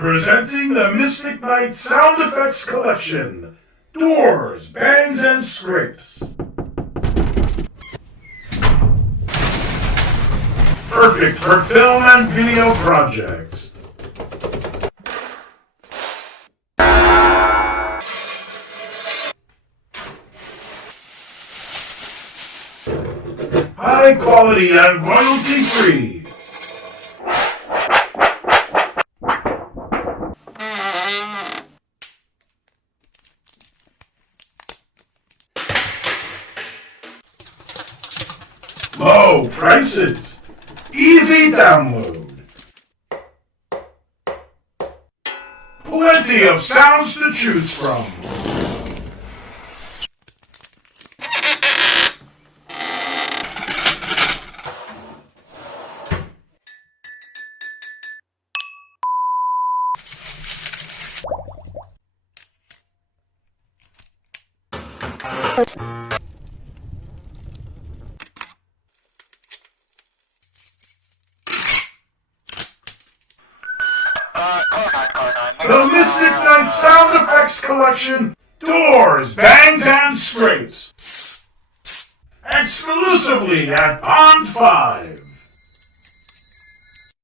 Presenting the Mystic Knight Sound Effects Collection, Doors, Bangs, and Scrapes. Perfect for film and video projects. High quality and royalty free. Low prices. Easy download. Plenty of sounds to choose from. The Mystic Knight Sound Effects Collection, Doors, Bangs, and Scrapes. Exclusively at Pond 5.